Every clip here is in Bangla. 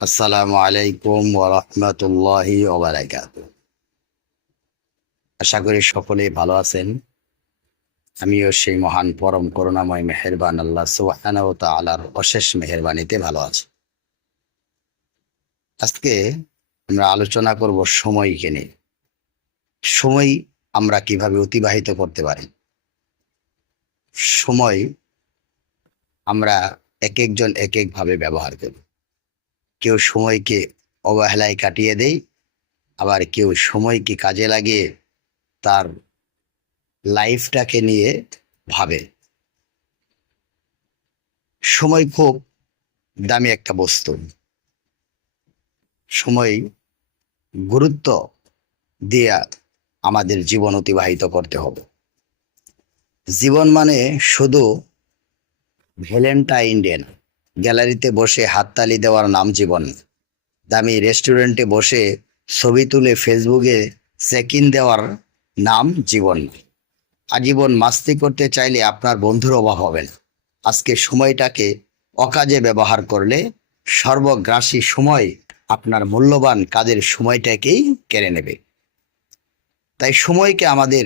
আসসালামু আলাইকুম ওয়া রাহমাতুল্লাহি ওয়া বারাকাতুহু। আশা করি সকলেই ভালো আছেন। আমিও সেই মহান পরম করুণাময় মেহেরবান আল্লাহ সুবহানাহু ওয়া তাআলার অশেষ মেহেরবানিতে ভালো আছি। আজকে আমরা আলোচনা করব সময়কে নিয়ে। সময় আমরা কিভাবে অতিবাহিত করতে পারি। সময় আমরা এক একজন এক একভাবে ব্যবহার করি। কেউ সময়কে অবহেলায় কাটিয়ে দেয়, আবার কেউ সময়কে কাজে লাগিয়ে তার লাইফটাকে নিয়ে ভাবে। সময় খুব দামি একটা বস্তু। সময় গুরুত্ব দিয়ে আমাদের জীবন অতিবাহিত করতে হবে। জীবন মানে শুধু ভ্যালেন্টাইন ডে না, গ্যালারিতে বসে হাততালি দেওয়ার নাম জীবন না। দামি রেস্টুরেন্টে বসে ছবি তুলে ফেসবুকে চেক ইন দেওয়ার নাম জীবন না। আজীবন মাস্তি করতে চাইলে আপনার বন্ধুর অভাব হবে না। আজকে সময়টাকে অকাজে ব্যবহার করলে সর্বগ্রাসী সময় আপনার মূল্যবান কাজের সময়টাকেই কেড়ে নেবে। তাই সময়কে আমাদের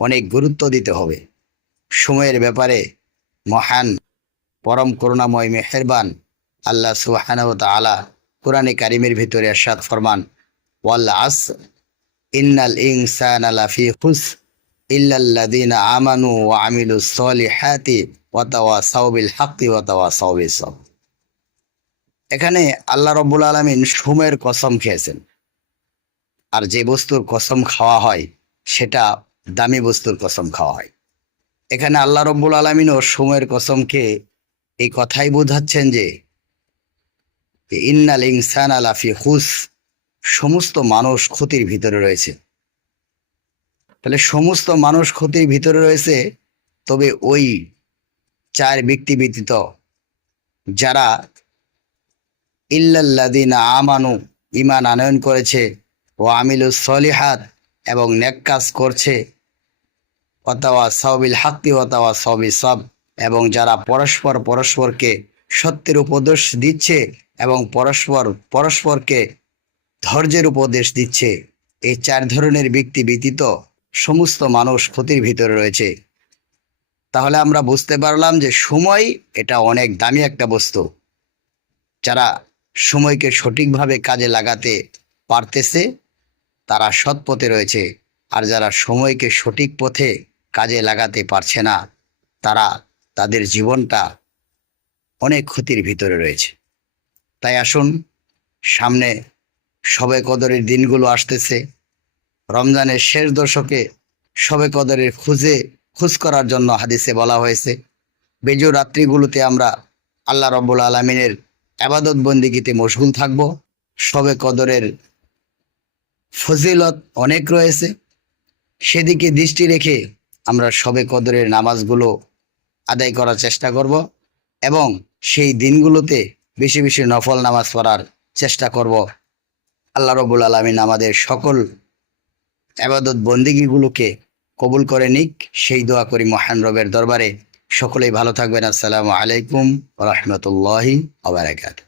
অনেক গুরুত্ব দিতে হবে। সময়ের ব্যাপারে মহান পরম করুণাময় মেহেরবান আল্লাহ সুবহানাহু ওয়া তাআলা কোরআনে কারিমের ভিতরে ইরশাদ ফরমান, ওয়াল আসর ইন্নাল ইনসানা লাফি খুসর ইল্লাল্লাযীনা আমানু ওয়া আমিলুস সলিহাতি ওয়া তাওয়াসাউ বিল হাক্কি ওয়া তাওয়াসাউ বিস সাবর। এখানে আল্লাহ রাব্বুল আলামিন সময়ের কসম খেয়েছেন। আর যে বস্তুর কসম খাওয়া হয় সেটা দামি বস্তুর কসম খাওয়া হয়। এখানে আল্লাহ রাব্বুল আলামিনও সময়ের কসম খেয়ে এই কথাই বোঝাচ্ছেন যে ইন্নাল ইনসানা লাফি খুসর, সমস্ত মানুষ ক্ষতির ভিতরে রয়েছে। তাহলে সমস্ত মানুষ ক্ষতির ভিতরে রয়েছে, তবে ওই চার ব্যক্তি ব্যতীত যারা ইল্লাল্লাযীনা আমানু, ঈমান আনয়ন করেছে, ও আমিলুস সলিহাত, এবং নেক কাজ করছে, ওয়া তাওয়াসাউ বিল হাক্কি ওয়া তাওয়াসাউ বিস সাবর, এবং যারা পরস্পরকে সত্যের উপদেশ দিচ্ছে এবং পরস্পরকে ধৈর্যের উপদেশ দিচ্ছে। এই চার ধরনের ব্যক্তি ব্যতীত সমস্ত মানুষ ক্ষতির ভিতরে রয়েছে। তাহলে আমরা বুঝতে পারলাম যে সময় এটা অনেক দামি একটা বস্তু। যারা সময়কে সঠিকভাবে কাজে লাগাতে পারতেছে তারা সৎ পথে রয়েছে, আর যারা সময়কে সঠিক পথে কাজে লাগাতে পারছে না তারা তাদের জীবনটা অনেক ক্ষতির ভিতরে রয়েছে। তাই আসুন, সামনে শবে কদরের দিনগুলো আসতেছে। রমজানের শেষ দশকে শবে কদরের খোঁজ করার জন্য হাদিসে বলা হয়েছে, বেজোর রাত্রিগুলোতে আমরা আল্লাহ রাব্বুল আলামিনের ইবাদত বন্দেগীতে মশগুল থাকব। শবে কদরের ফজিলত অনেক রয়েছে, সেদিকে দৃষ্টি রেখে আমরা শবে কদরের নামাজগুলো আদায় করার চেষ্টা করব এবং সেই দিনগুলোতে বেশি বেশি নফল নামাজ পড়ার চেষ্টা করব। আল্লাহ রাব্বুল আলামিন আমাদের সকল ইবাদত বন্দেগীগুলোকে কবুল করে নিক, সেই দোয়া করি মহান রবের দরবারে। সকলেই ভালো থাকবেন। আসসালামু আলাইকুম ওয়া রাহমাতুল্লাহি ওয়া বারাকাতুহু।